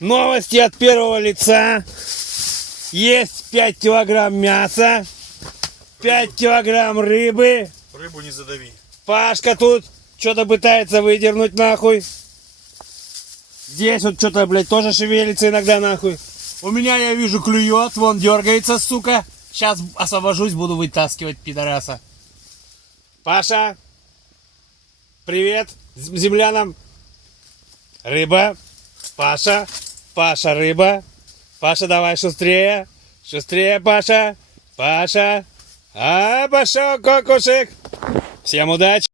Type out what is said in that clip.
Новости от первого лица. Есть 5 килограмм мяса, 5 килограмм рыбы. Рыбу не задави. Пашка тут что-то пытается выдернуть нахуй. Здесь вот что-то, блядь, тоже шевелится иногда нахуй. У меня, я вижу, клюет, вон дергается, сука. Сейчас освобожусь, буду вытаскивать пидораса. Паша, привет землянам. Рыба. Паша, Паша, рыба. Паша, давай шустрее. Шустрее, Паша. Паша. А, пошел кокушек. Всем удачи.